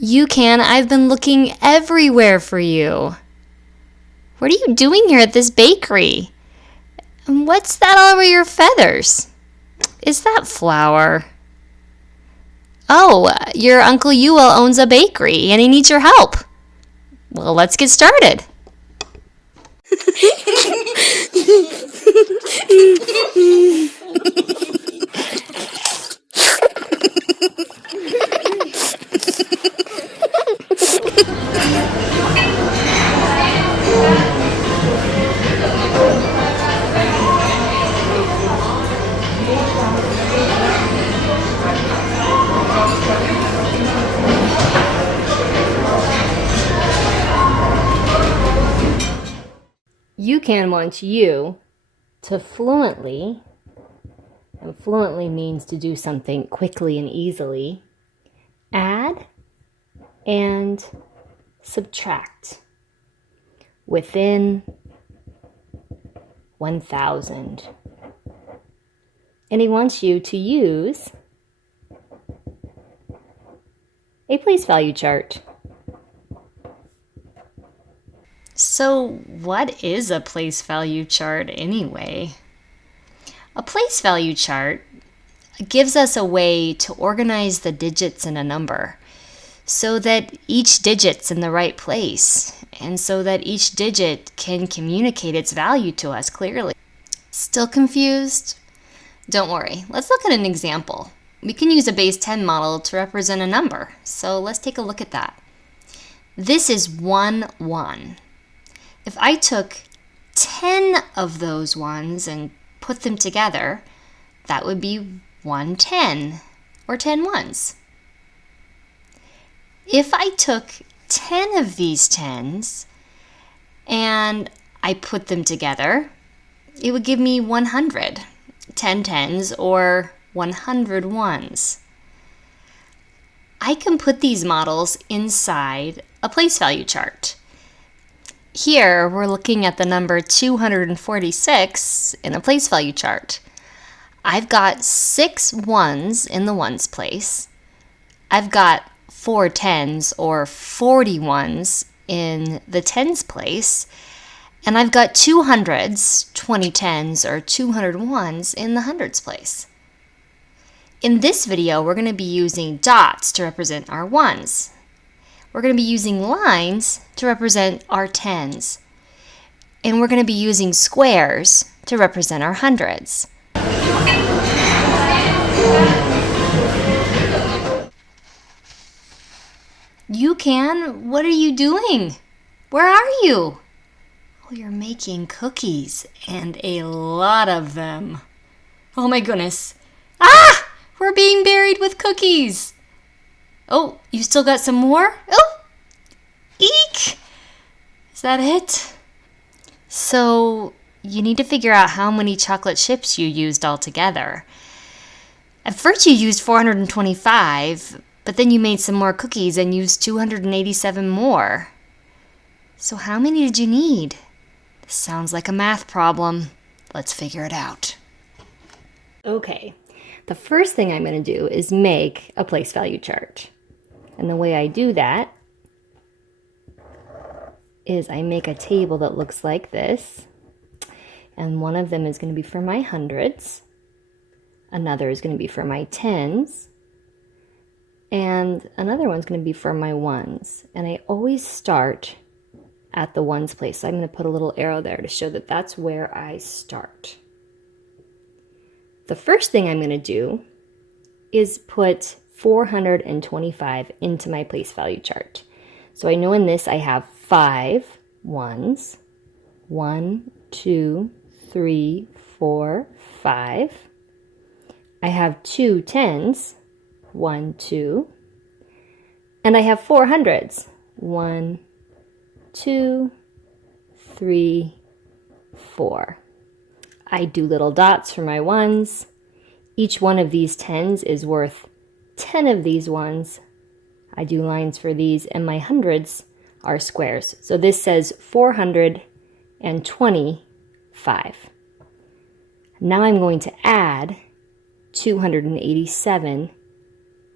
Ucan, I've been looking everywhere for you. What are you doing here at this bakery? And what's that all over your feathers? Is that flour? Oh, your Uncle Ewell owns a bakery and he needs your help. Well, let's get started. Ucan wants you to fluently, and fluently means to do something quickly and easily, add and subtract within 1,000. And he wants you to use a place value chart. So what is a place value chart anyway? A place value chart gives us a way to organize the digits in a number so that each digit's in the right place and so that each digit can communicate its value to us clearly. Still confused? Don't worry, let's look at an example. We can use a base 10 model to represent a number, so let's take a look at that. This is 1, 1. If I took 10 of those ones and put them together, that would be 110, or 10 ones. If I took 10 of these 10s and I put them together, it would give me 100, 10 10s, or 100 ones. I can put these models inside a place value chart. Here, we're looking at the number 246 in a place value chart. I've got 6 ones in the ones place. I've got 4 10s, or 40 ones, in the tens place. And I've got 2 hundreds, 20 10s, or 200 ones in the hundreds place. In this video, we're going to be using dots to represent our ones. We're going to be using lines to represent our tens. And we're going to be using squares to represent our hundreds. Ucan, what are you doing? Where are you? Oh, you're making cookies, and a lot of them. Oh my goodness. Ah! We're being buried with cookies. Oh, you still got some more? Oh, eek! Is that it? So, you need to figure out how many chocolate chips you used altogether. At first you used 425, but then you made some more cookies and used 287 more. So how many did you need? This sounds like a math problem. Let's figure it out. Okay, the first thing I'm going to do is make a place value chart. And the way I do that is I make a table that looks like this. And one of them is going to be for my hundreds. Another is going to be for my tens. And another one's going to be for my ones. And I always start at the ones place. So I'm going to put a little arrow there to show that that's where I start. The first thing I'm going to do is put 425 into my place value chart. So I know in this I have 5 ones. 1, 2, 3, 4, 5. I have 2 tens. 1, 2. And I have 4 hundreds. 1, 2, 3, 4. I do little dots for my ones. Each one of these tens is worth 10 of these ones. I do lines for these, and my hundreds are squares. So this says 425. Now I'm going to add 287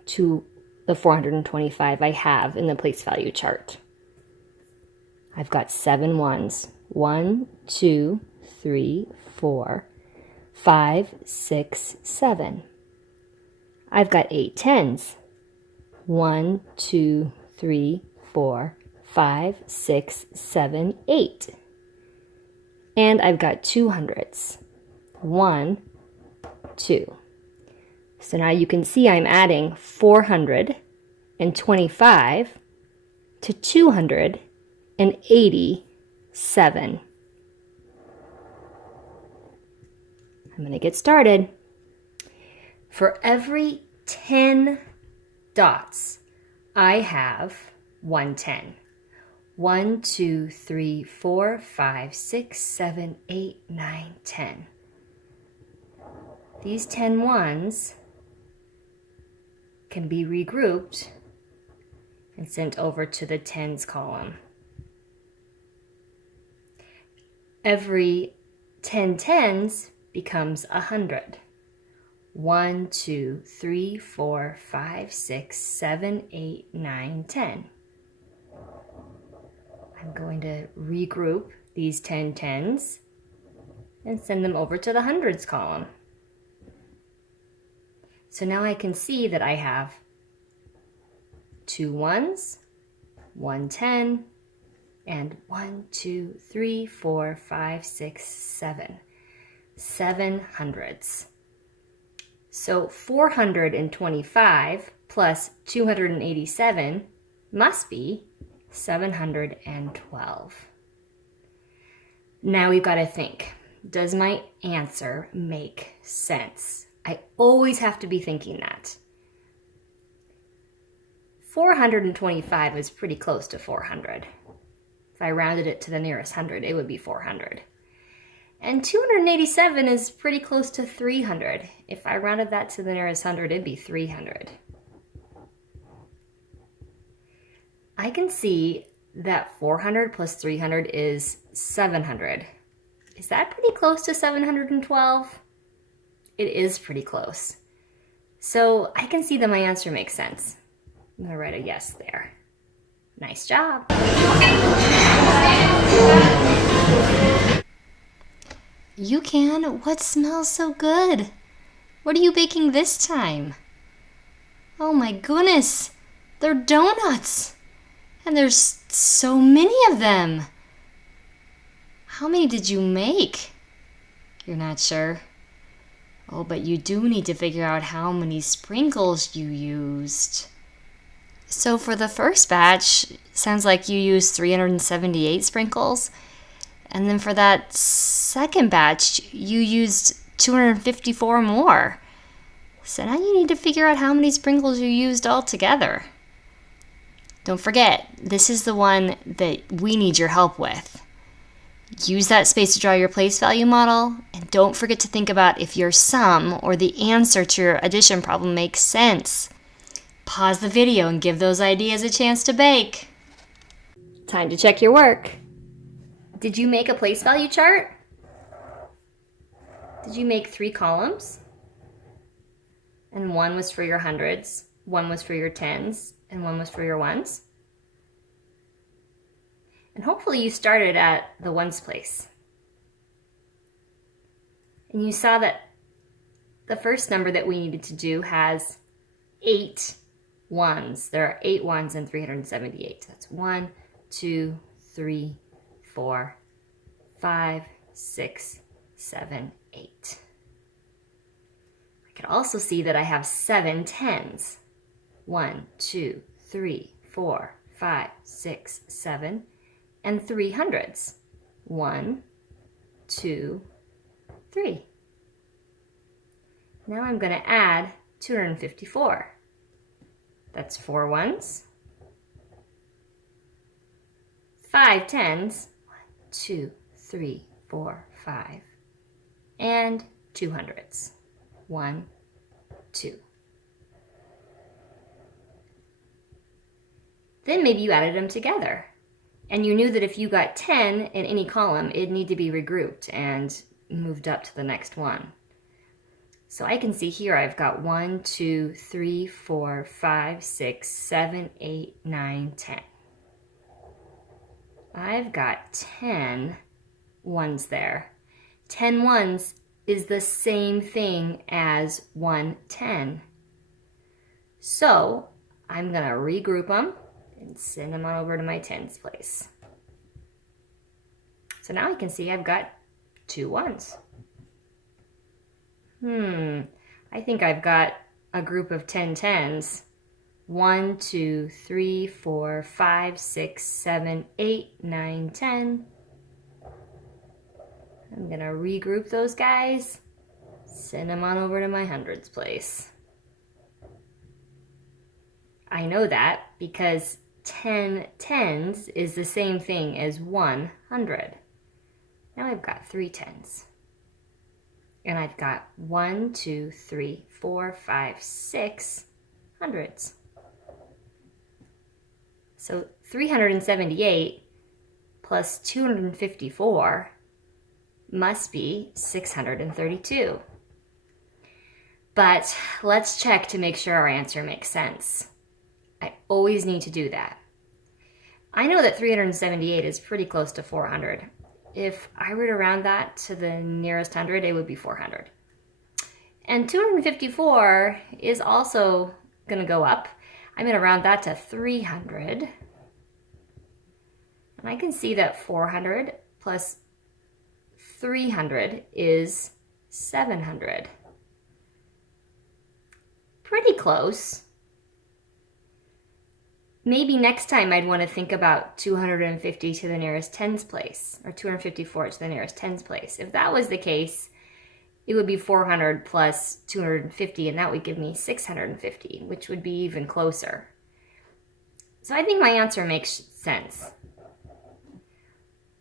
to the 425 I have in the place value chart. I've got 7 ones. 1, 2, 3, 4, 5, 6, 7. I've got 8 tens. 1, 2, 3, 4, 5, 6, 7, 8. And I've got 2 hundreds. 1, 2. So now you can see I'm adding 425 to 287. I'm going to get started. For every 10 dots, I have 110. 1, 2, 3, 4, 5, 6, 7, 8, 9, 10. These 10 ones can be regrouped and sent over to the tens column. Every 10 tens becomes 100. 1, 2, 3, 4, 5, 6, 7, 8, 9, 10. I'm going to regroup these 10 tens and send them over to the hundreds column. So now I can see that I have 2 ones, 1 10, and 1, 2, 3, 4, 5, 6, 7. 7 hundreds. So 425 plus 287 must be 712. Now we've got to think, does my answer make sense? I always have to be thinking that. 425 is pretty close to 400. If I rounded it to the nearest hundred, it would be 400. And 287 is pretty close to 300. If I rounded that to the nearest hundred, it'd be 300. I can see that 400 plus 300 is 700. Is that pretty close to 712? It is pretty close. So I can see that my answer makes sense. I'm gonna write a yes there. Nice job. Ucan, what smells so good? What are you baking this time? Oh my goodness, they're donuts. And there's so many of them. How many did you make? You're not sure? Oh, but you do need to figure out how many sprinkles you used. So for the first batch, sounds like you used 378 sprinkles. And then for that second batch, you used 254 more. So now you need to figure out how many sprinkles you used altogether. Don't forget, this is the one that we need your help with. Use that space to draw your place value model, and don't forget to think about if your sum or the answer to your addition problem makes sense. Pause the video and give those ideas a chance to bake. Time to check your work. Did you make a place value chart? Did you make 3 columns? And 1 was for your hundreds, 1 was for your tens, and 1 was for your ones? And hopefully you started at the ones place. And you saw that the first number that we needed to do has 8 ones. There are 8 ones and 378. That's 1, 2, 3, 4, 5, 6, 7, 8. I can also see that I have 7 tens. 1, 2, 3, 4, 5, 6, 7, and 3 hundreds. 1, 2, 3. Now I'm going to add 254. That's 4 ones, 5 tens, 1, 2, 3, 4, 5, and 2 hundreds. 1, 2. Then maybe you added them together. And you knew that if you got 10 in any column, it'd need to be regrouped. And moved up to the next one. So I can see here I've got 1, 2, 3, 4, 5, 6, 7, 8, 9, 10. I've got 10 ones there. 10 ones is the same thing as 1 10. So I'm going to regroup them and send them on over to my tens place. So now I can see I've got 2 ones. I think I've got a group of 10 tens. 1, 2, 3, 4, 5, 6, 7, 8, 9, 10. I'm going to regroup those guys, send them on over to my hundreds place. I know that because 10 tens is the same thing as 100. Now I've got 3 tens. And I've got 1, 2, 3, 4, 5, 6 hundreds. So 378 plus 254 must be 632. But let's check to make sure our answer makes sense. I always need to do that. I know that 378 is pretty close to 400. If I were to round that to the nearest hundred, it would be 400. And 254 is also going to go up. I'm going to round that to 300. And I can see that 400 plus 300 is 700. Pretty close. Maybe next time I'd want to think about 250 to the nearest tens place, or 254 to the nearest tens place. If that was the case, it would be 400 plus 250, and that would give me 650, which would be even closer. So I think my answer makes sense.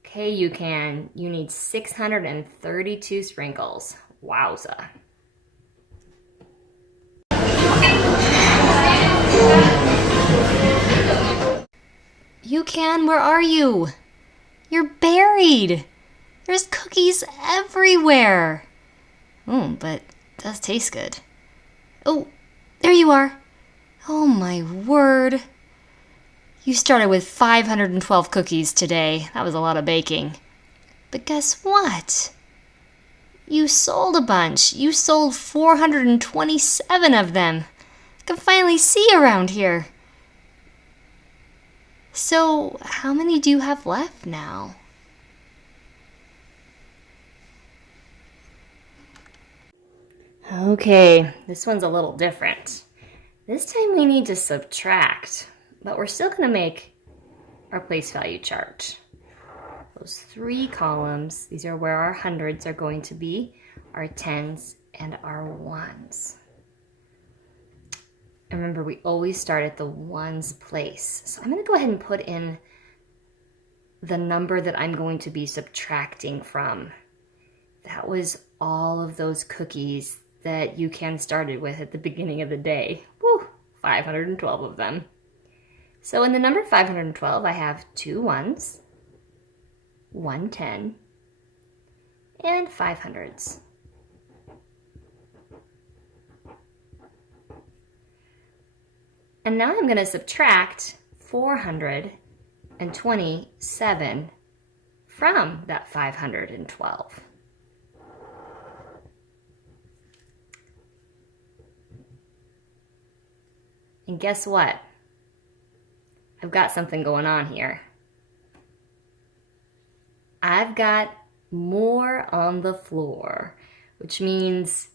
Okay, Ucan, you need 632 sprinkles. Wowza. Ucan, where are you? You're buried. There's cookies everywhere. But it does taste good. Oh, there you are. Oh my word. You started with 512 cookies today. That was a lot of baking. But guess what? You sold a bunch. You sold 427 of them. I can finally see around here. So, how many do you have left now? Okay, this one's a little different. This time we need to subtract, but we're still going to make our place value chart. Those 3 columns, these are where our hundreds are going to be, our tens, and our ones. And remember, we always start at the ones place. So I'm going to go ahead and put in the number that I'm going to be subtracting from. That was all of those cookies that Ucan started with at the beginning of the day. Woo, 512 of them. So in the number 512, I have 2 ones, 1 10, and 5 hundreds. And now I'm going to subtract 427 from that 512. And guess what? I've got something going on here. I've got more on the floor, which means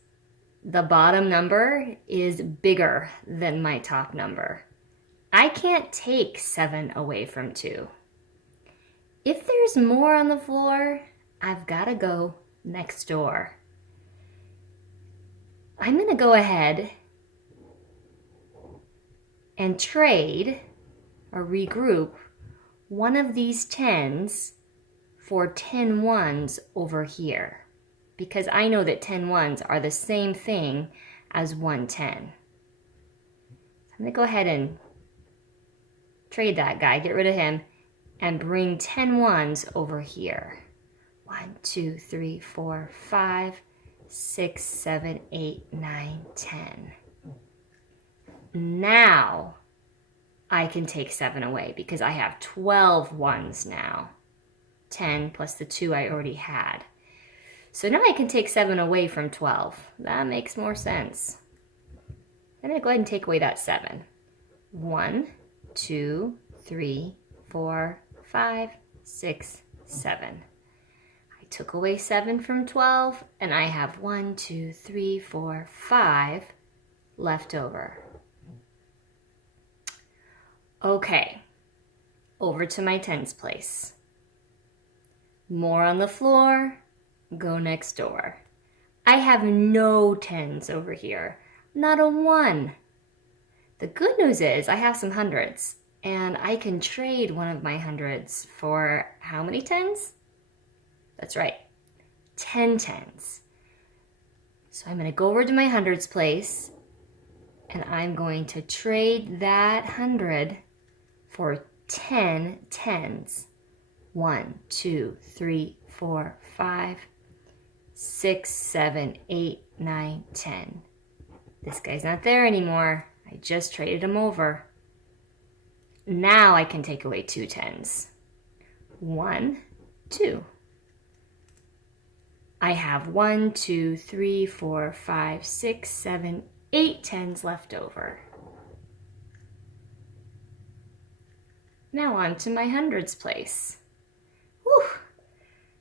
the bottom number is bigger than my top number. I can't take 7 away from 2. If there's more on the floor, I've got to go next door. I'm going to go ahead and trade or regroup one of these 10s for 10 ones over here, because I know that 10 ones are the same thing as 1 10. I'm going to go ahead and trade that guy, get rid of him, and bring 10 ones over here. Wow, 1, 2, 3, 4, 5, 6, 7, 8, 9, 10. Now I can take 7 away because I have 12 ones now. 10 plus the 2 I already had. So now I can take 7 away from 12. That makes more sense. I'm going to go ahead and take away that 7. 1, 2, 3, 4, 5, 6, 7. I took away 7 from 12, and I have 1, 2, 3, 4, 5 left over. Okay, over to my tens place. More on the floor, go next door. I have no 10s over here, not a 1. The good news is I have some hundreds, and I can trade one of my hundreds for how many 10s? That's right, 10 10s. So I'm going to go over to my hundreds place, and I'm going to trade that 100 for 10 10s. 1, 2, 3, 4, 5, 6, 7, 8, 9, 10. This guy's not there anymore. I just traded him over. Now I can take away 2 10s. 1, 2. I have 1, 2, 3, 4, 5, 6, 7, 8 10s left over. Now on to my hundreds place. Whew.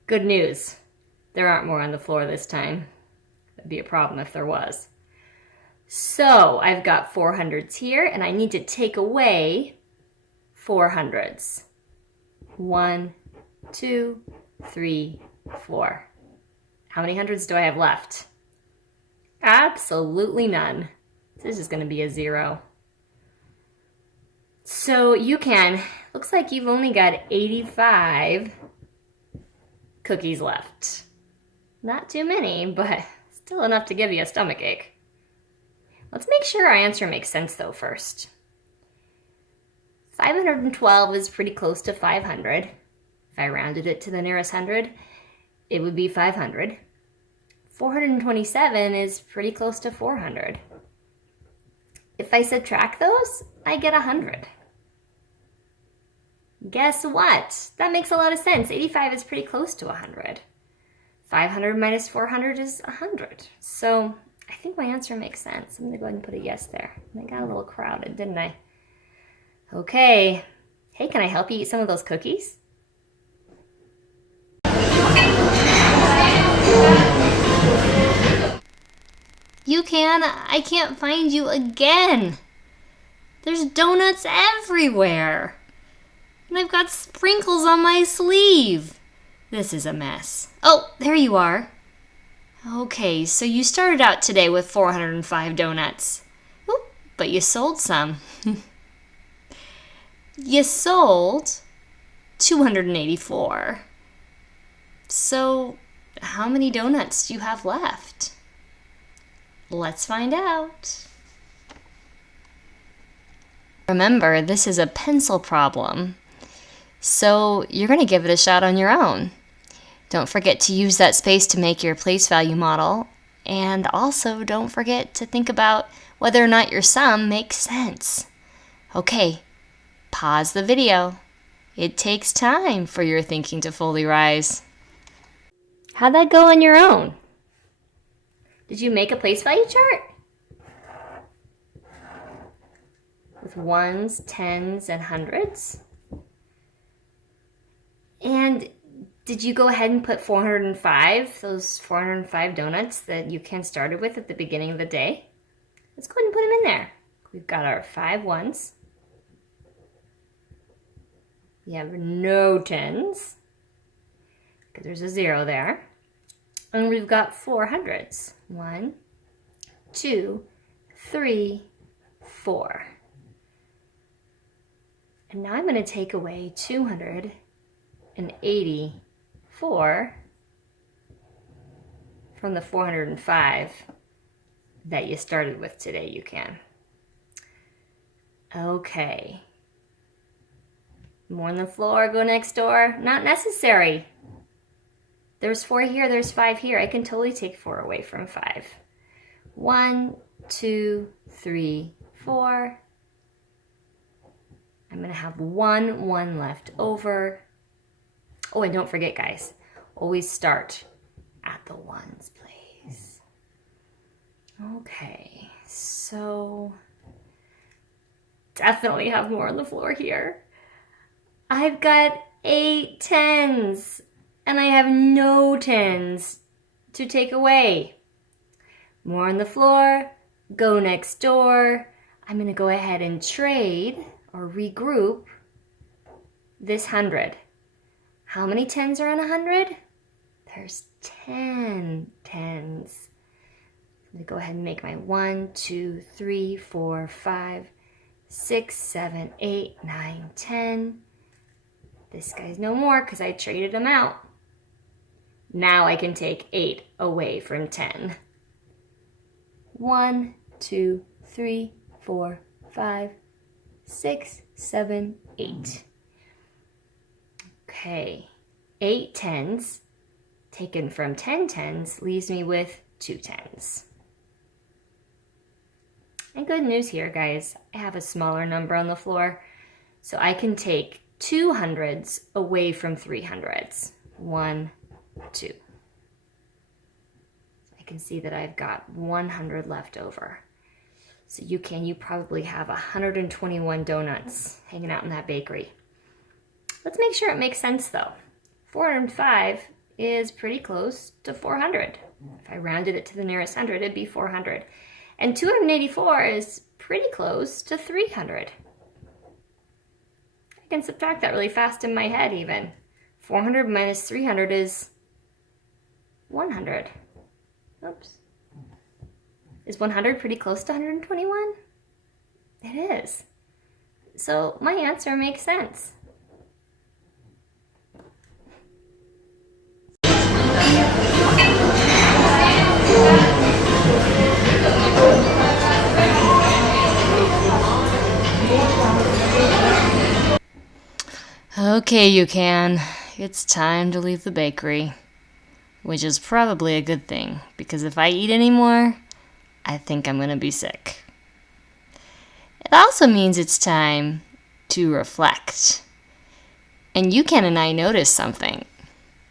Good news. There aren't more on the floor this time. That'd be a problem if there was. So I've got 4 hundreds here, and I need to take away 4 hundreds. 1, 2, 3, 4. How many hundreds do I have left? Absolutely none. This is going to be a 0. So Ucan, looks like you've only got 85 cookies left. Not too many, but still enough to give you a stomachache. Let's make sure our answer makes sense though first. 512 is pretty close to 500. If I rounded it to the nearest 100, it would be 500. 427 is pretty close to 400. If I subtract those, I get 100. Guess what? That makes a lot of sense. 85 is pretty close to 100. 500 minus 400 is 100. So I think my answer makes sense. I'm going to go ahead and put a yes there. I got a little crowded, didn't I? Okay. Hey, can I help you eat some of those cookies? Ucan, I can't find you again. There's donuts everywhere. And I've got sprinkles on my sleeve. This is a mess. Oh, there you are. Okay, so you started out today with 405 donuts. Oop, but you sold some. You sold 284. So, how many donuts do you have left? Let's find out. Remember, this is a pencil problem, so you're going to give it a shot on your own. Don't forget to use that space to make your place value model, and also don't forget to think about whether or not your sum makes sense. Okay, pause the video. It takes time for your thinking to fully rise. How'd that go on your own? Did you make a place value chart? With ones, tens, and hundreds? And did you go ahead and put 405, those 405 donuts that Ucan started with at the beginning of the day? Let's go ahead and put them in there. We've got our 5 ones. We have no tens, because there's a 0 there. And we've got 4 hundreds. 1, 2, 3, 4. And now I'm going to take away 284 from the 405 that you started with today, Ucan. Okay. More on the floor, go next door? Not necessary. There's 4 here, there's 5 here. I can totally take 4 away from 5. 1, 2, 3, 4. I'm going to have 1 left over. Oh, and don't forget, guys, always start at the ones place. Okay, so definitely have more on the floor here. I've got 8 tens, and I have no tens to take away. More on the floor, go next door. I'm going to go ahead and trade or regroup this 100. How many tens are on 100? There's 10 tens. I'm going to go ahead and make my 1, 2, 3, 4, 5, 6, 7, 8, 9, 10. This guy's no more because I traded him out. Now I can take 8 away from 10. 1, 2, 3, 4, 5, 6, 7, 8. Okay, 8 tens taken from 10 tens leaves me with 2 tens. And good news here, guys, I have a smaller number on the floor, so I can take 2 hundreds away from 3 hundreds. 1, 2. I can see that I've got 100 left over. So you probably have 121 donuts hanging out in that bakery. Let's make sure it makes sense though. 405 is pretty close to 400. If I rounded it to the nearest 100, it'd be 400. And 284 is pretty close to 300. I can subtract that really fast in my head even. 400 minus 300 is 100. Oops. Is 100 pretty close to 121? It is. So my answer makes sense. Okay, Ucan. It's time to leave the bakery. Which is probably a good thing, because if I eat any more, I think I'm going to be sick. It also means it's time to reflect. And Ucan and I noticed something.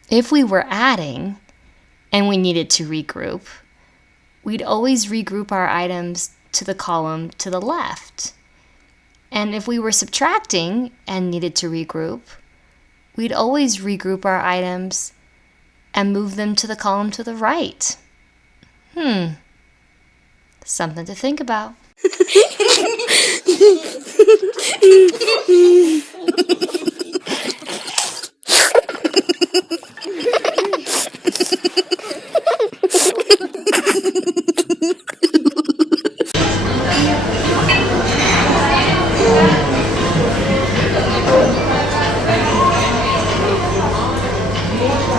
If we were adding and we needed to regroup, we'd always regroup our items to the column to the left. And if we were subtracting and needed to regroup, we'd always regroup our items and move them to the column to the right. Something to think about.